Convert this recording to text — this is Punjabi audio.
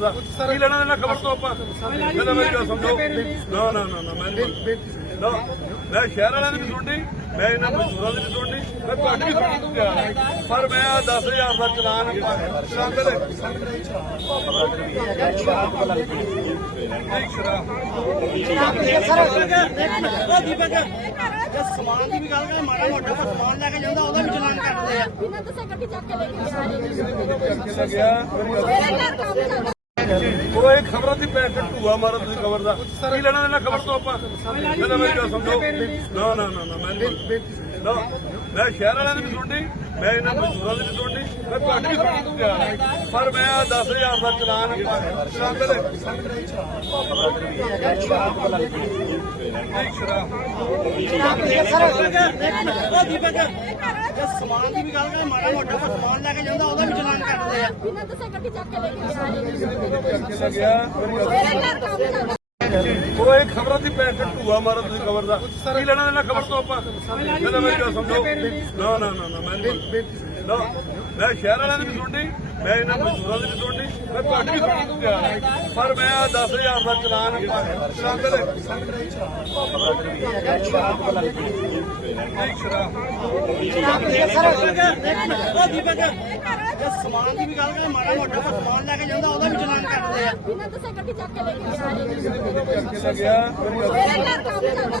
ਦਾ ਕੀ ਲੈਣਾ ਦੇਣਾ ਖਬਰ ਤੋਂ ਆਪਾਂ? ਕਹਿੰਦਾ ਮੇਰੀ ਗੱਲ ਸਮਝੋ। ਨਾ ਨਾ ਨਾ ਨਾ ਮੈਂ ਨਹੀਂ ਨਾ ਮੈਂ ਸ਼ਹਿਰ ਵਾਲਿਆਂ ਦੀ ਵੀ ਸੁਣਨੀ ਮੈਂ ਇਹਨਾਂ ਮਜ਼ਦੂਰਾਂ ਦੀ ਵੀ ਸੁਣਨੀ ਮੈਂ ਤੁਹਾਡੀ ਵੀ ਸੁਣਨ ਨੂੰ ਤਿਆਰ ਹਾਂ। ਪਰ ਮੈਂ ਆਹ 10000 ਦਾ ਚਲਾਨ ਚਲਾਉਂਦੇ ਨੇ ਨਹੀਂ ਸ਼ਰਾਬ ਸਮਾਨ ਦੀ ਵੀ ਗੱਲ ਕਰੇ ਮਾੜਾ ਮੋਟਾ ਸਮਾਨ ਲੈ ਕੇ ਜਾਂਦਾ ਉਹਦਾ ਵੀ ਚਲਾਨ ਬਿਨਾਂ ਦੱਸੇ ਗੱਡੀ ਚੱਕ ਕੇ ਲੈ ਕੇ ਲੱਗਿਆ ਮੇਰੇ ਘਰ ਕੰਮ ਚੱਲਦਾ ਉਹ ਇਹ ਖਬਰਾਂ ਦੀ ਪੈਂਟ ਢੂਆ ਮਾਰੋ ਤੁਸੀਂ ਖਬਰ ਦਾ। ਕੀ ਲੈਣਾ ਦੇਣਾ ਖਬਰ ਤੋਂ ਆਪਾਂ? ਕਹਿੰਦਾ ਮੇਰੀ ਗੱਲ ਸਮਝੋ। ਨਾ ਨਾ ਨਾ ਨਾ ਮੈਂ ਨਹੀਂ ਨਾ ਮੈਂ ਸ਼ਹਿਰ ਵਾਲਿਆਂ ਦੀ ਵੀ ਸੁਣਨੀ ਮੈਂ ਇਹਨਾਂ ਮਜ਼ਦੂਰਾਂ ਦੀ ਵੀ ਸੁਣਨੀ ਮੈਂ ਤੁਹਾਡੀ ਵੀ ਸੁਣਨ ਨੂੰ ਤਿਆਰ ਹਾਂ ਪਰ ਮੈਂ ਆਹ 10000 ਦਾ ਚਲਾਨ ਚਲਾਉਂਦੇ ਨੇ ਨਹੀਂ ਸ਼ਰਾਬ। ਸਮਾਨ ਦੀ ਵੀ ਗੱਲ ਕਰੇ ਮਾੜਾ ਮੋਟਾ ਕੋਈ ਸਮਾਨ ਲੈ ਕੇ ਜਾਂਦਾ ਉਹਦਾ ਵੀ ਚਲਾਨ ਕੱਟਦੇ ਆ। ਬਿਨਾਂ ਦੱਸੇ ਗੱਡੀ ਚੱਕ ਕੇ ਲੈ ਕੇ ਲੱਗਿਆ ਮੇਰੇ ਘਰ ਕੰਮ ਚੱਲਦਾ ਉਹ ਇਹ ਖਬਰਾਂ ਦੀ ਪੈਂਟ ਢੂਆ ਮਾਰੋ ਤੁਸੀਂ ਖਬਰ ਦਾ। ਕੀ ਲੈਣਾ ਦੇਣਾ ਖਬਰ ਤੋਂ ਆਪਾਂ? ਮੇਰੀ ਗੱਲ ਸਮਝੋ। ਨਾ ਨਾ ਨਾ ਨਾ ਮੈਂ ਨਹੀਂ ਨਾ ਮੈਂ ਸ਼ਹਿਰ ਵਾਲਿਆਂ ਦੀ ਵੀ ਸੁਣਨੀ ਮੈਂ ਇਹਨਾਂ ਮਜ਼ਦੂਰਾਂ ਦੀ ਵੀ ਸੁਣਨੀ ਮੈਂ ਤੁਹਾਡੀ ਵੀ ਸੁਣਨ ਹਾਂ। ਪਰ ਮੈਂ ਆਹ 10000 ਦਾ ਚਲਾਨ ਚਲਾਉਂਦੇ ਨੇ ਨਹੀਂ ਸ਼ਰਾਬ ਸਮਾਨ ਦੀ ਵੀ ਗੱਲ ਕਰੇ ਮਾੜਾ ਮੋਟਾ ਸਮਾਨ ਲੈ ਕੇ ਜਾਂਦਾ ਉਹਦਾ ਵੀ ਚਲਾਨ ਕੱਟਦੇ ਆ। ਬਿਨਾਂ ਦੱਸੇ ਗੱਡੀ ਚੱਕ ਕੇ ਲੈ ਕੇ ਜਾ ਰਹੇ ਨੇ